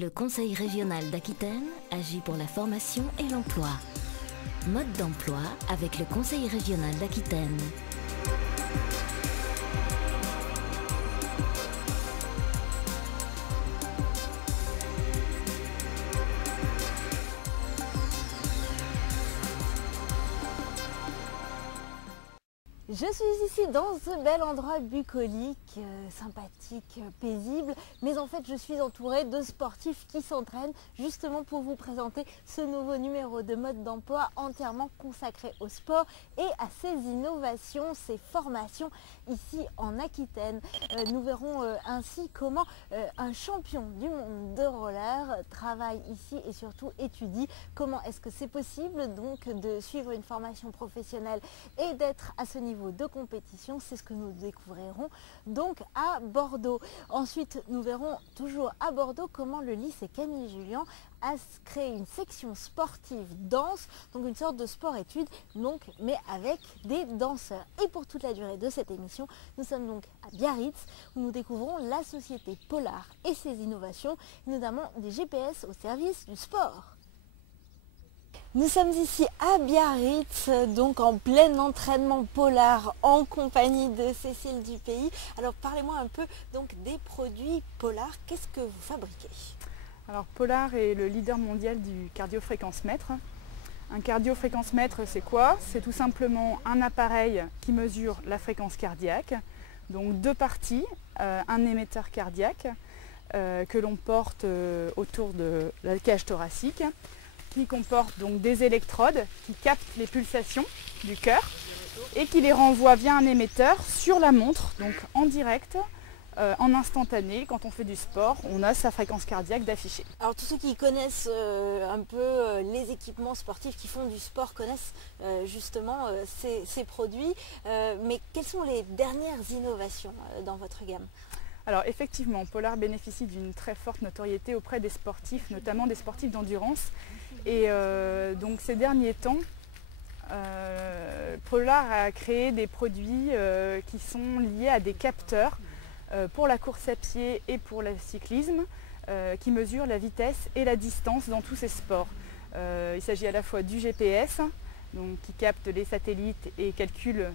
Le Conseil régional d'Aquitaine agit pour la formation et l'emploi. Mode d'emploi avec le Conseil régional d'Aquitaine. Je suis ici dans ce bel endroit bucolique, sympathique, paisible, mais en fait je suis entourée de sportifs qui s'entraînent justement pour vous présenter ce nouveau numéro de Mode d'emploi entièrement consacré au sport et à ses innovations, ses formations ici en Aquitaine. Nous verrons ainsi comment un champion du monde de roller travaille ici et surtout étudie comment est-ce que c'est possible donc de suivre une formation professionnelle et d'être à ce niveau de compétition. C'est ce que nous découvrirons donc à Bordeaux. Ensuite, nous verrons toujours à Bordeaux comment le lycée Camille Julien a créé une section sportive danse, donc une sorte de sport-études, donc mais avec des danseurs. Et pour toute la durée de cette émission, nous sommes donc à Biarritz où nous découvrons la société Polar et ses innovations, notamment des GPS au service du sport. Nous sommes ici à Biarritz, donc en plein entraînement Polar en compagnie de Cécile Dupays. Alors parlez-moi un peu donc des produits Polar, qu'est-ce que vous fabriquez? Alors Polar est le leader mondial du cardio-fréquence-mètre. Un cardio-fréquence-mètre, c'est quoi? C'est tout simplement un appareil qui mesure la fréquence cardiaque. Donc deux parties, un émetteur cardiaque que l'on porte autour de la cage thoracique, qui comporte donc des électrodes qui captent les pulsations du cœur et qui les renvoient via un émetteur sur la montre, donc en direct, en instantané. Quand on fait du sport, on a sa fréquence cardiaque d'afficher. Alors tous ceux qui connaissent un peu les équipements sportifs, qui font du sport, connaissent justement ces produits. Mais quelles sont les dernières innovations dans votre gamme? Alors effectivement, Polar bénéficie d'une très forte notoriété auprès des sportifs, notamment des sportifs d'endurance. Et donc ces derniers temps, Polar a créé des produits qui sont liés à des capteurs pour la course à pied et pour le cyclisme, qui mesurent la vitesse et la distance dans tous ces sports. Il s'agit à la fois du GPS, donc, qui capte les satellites et calcule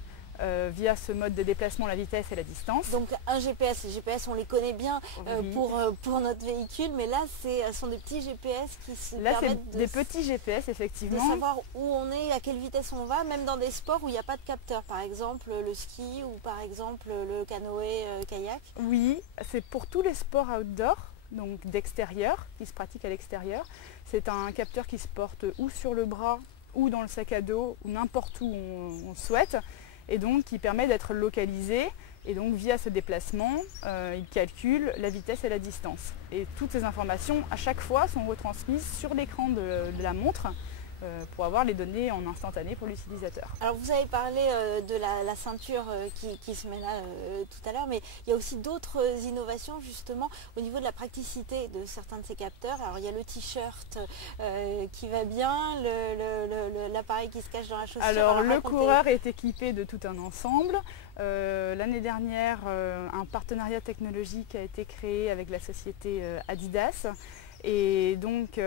via ce mode de déplacement la vitesse et la distance. Donc un GPS, les GPS on les connaît bien Oui. pour notre véhicule, mais là ce sont des petits GPS qui se Là permettent c'est des petits GPS de effectivement. savoir où on est, à quelle vitesse on va, même dans des sports où il n'y a pas de capteur, par exemple le ski ou par exemple le canoë-kayak. Oui, c'est pour tous les sports outdoor, donc d'extérieur, qui se pratiquent à l'extérieur. C'est un capteur qui se porte ou sur le bras ou dans le sac à dos ou n'importe où on souhaite, et donc qui permet d'être localisé, et donc via ce déplacement, il calcule la vitesse et la distance. Et toutes ces informations à chaque fois sont retransmises sur l'écran de la montre pour avoir les données en instantané pour l'utilisateur. Alors vous avez parlé de la ceinture qui se met là tout à l'heure, mais il y a aussi d'autres innovations justement au niveau de la praticité de certains de ces capteurs. Alors il y a le t-shirt qui va bien, l'appareil qui se cache dans la chaussure. Alors le coureur est équipé de tout un ensemble. L'année dernière, un partenariat technologique a été créé avec la société Adidas. Et donc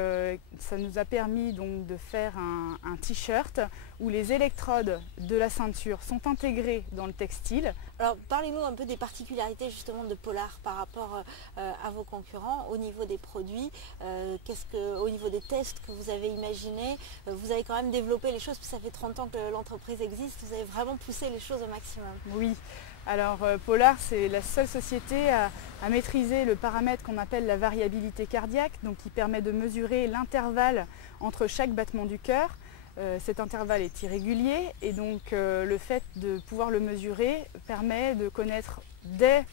ça nous a permis donc de faire un t-shirt où les électrodes de la ceinture sont intégrées dans le textile. Alors parlez-nous un peu des particularités justement de Polar par rapport à vos concurrents au niveau des produits. Au niveau des tests que vous avez imaginés, vous avez quand même développé les choses, puis ça fait 30 ans que l'entreprise existe, vous avez vraiment poussé les choses au maximum. Oui. Alors Polar, c'est la seule société à maîtriser le paramètre qu'on appelle la variabilité cardiaque, donc qui permet de mesurer l'intervalle entre chaque battement du cœur. Cet intervalle est irrégulier et donc le fait de pouvoir le mesurer permet de connaître dès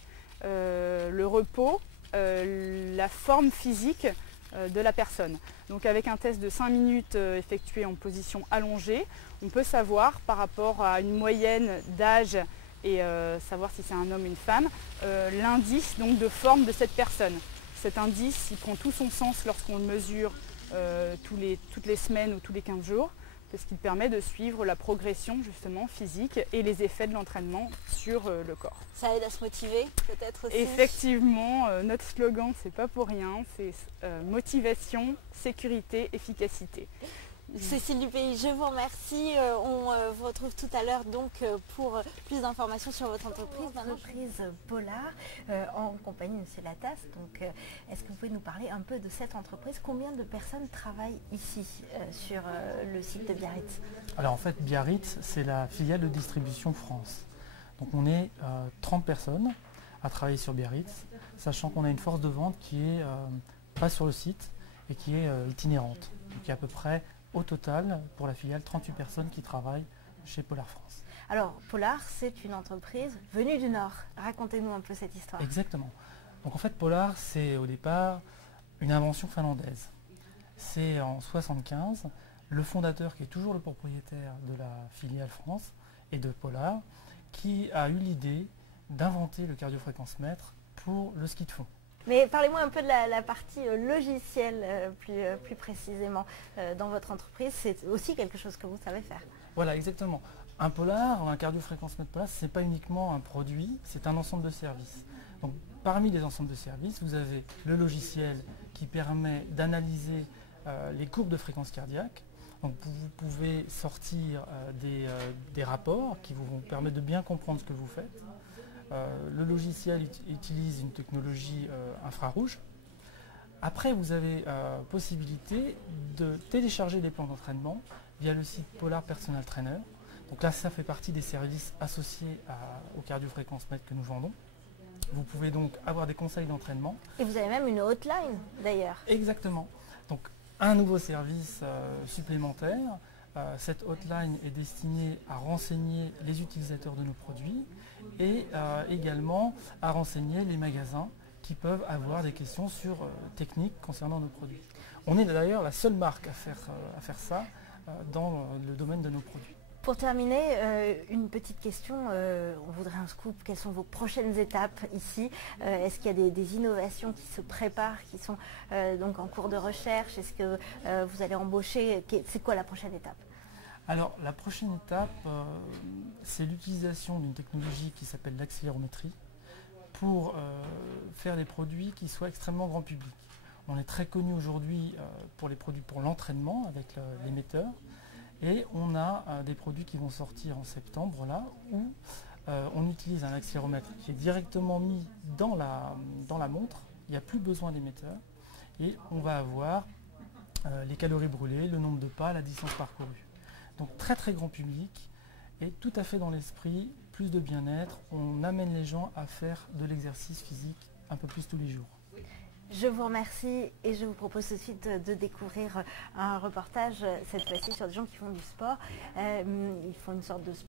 le repos la forme physique de la personne. Donc avec un test de 5 minutes effectué en position allongée, on peut savoir par rapport à une moyenne d'âge et savoir si c'est un homme ou une femme, l'indice donc de forme de cette personne. Cet indice, il prend tout son sens lorsqu'on le mesure toutes les semaines ou tous les 15 jours, parce qu'il permet de suivre la progression justement physique et les effets de l'entraînement sur le corps. Ça aide à se motiver peut-être aussi. Effectivement, notre slogan, c'est pas pour rien, c'est motivation, sécurité, efficacité. Cécile Dupaix, je vous remercie. On vous retrouve tout à l'heure donc pour plus d'informations sur votre entreprise. L'entreprise Polar en compagnie de M. Latas. Donc, est-ce que vous pouvez nous parler un peu de cette entreprise? Combien de personnes travaillent ici sur le site de Biarritz? Alors en fait, Biarritz, c'est la filiale de distribution France. Donc on est 30 personnes à travailler sur Biarritz, sachant qu'on a une force de vente qui est pas sur le site et qui est itinérante. Donc il y a à peu près au total, pour la filiale, 38 personnes qui travaillent chez Polar France. Alors, Polar, c'est une entreprise venue du Nord. Racontez-nous un peu cette histoire. Exactement. Donc en fait, Polar, c'est au départ une invention finlandaise. C'est en 1975, le fondateur, qui est toujours le propriétaire de la filiale France et de Polar, qui a eu l'idée d'inventer le cardiofréquencemètre pour le ski de fond. Mais parlez-moi un peu de la partie logicielle plus précisément dans votre entreprise. C'est aussi quelque chose que vous savez faire. Voilà, exactement. Un Polar, un cardiofréquencemètre Polar, ce n'est pas uniquement un produit, c'est un ensemble de services. Donc, parmi les ensembles de services, vous avez le logiciel qui permet d'analyser les courbes de fréquence cardiaque. Donc, vous pouvez sortir des rapports qui vous vont permettre de bien comprendre ce que vous faites. Le logiciel utilise une technologie infrarouge. Après, vous avez possibilité de télécharger les plans d'entraînement via le site Polar Personal Trainer. Donc là, ça fait partie des services associés au cardiofréquencemètre que nous vendons. Vous pouvez donc avoir des conseils d'entraînement. Et vous avez même une hotline d'ailleurs. Exactement. Donc un nouveau service supplémentaire. Cette hotline est destinée à renseigner les utilisateurs de nos produits et également à renseigner les magasins qui peuvent avoir des questions sur techniques concernant nos produits. On est d'ailleurs la seule marque à faire ça dans le domaine de nos produits. Pour terminer, une petite question, on voudrait un scoop. Quelles sont vos prochaines étapes ici? Est-ce qu'il y a des innovations qui se préparent, qui sont donc en cours de recherche? Est-ce que vous allez embaucher? C'est quoi la prochaine étape? Alors la prochaine étape, c'est l'utilisation d'une technologie qui s'appelle l'accélérométrie pour faire des produits qui soient extrêmement grand public. On est très connu aujourd'hui pour les produits pour l'entraînement avec l'émetteur. Et on a des produits qui vont sortir en septembre là où on utilise un accéléromètre qui est directement mis dans la montre. Il n'y a plus besoin d'émetteur et on va avoir les calories brûlées, le nombre de pas, la distance parcourue. Donc très très grand public et tout à fait dans l'esprit, plus de bien-être. On amène les gens à faire de l'exercice physique un peu plus tous les jours. Je vous remercie et je vous propose tout de suite de découvrir un reportage, cette fois-ci sur des gens qui font du sport. Ils font une sorte de sport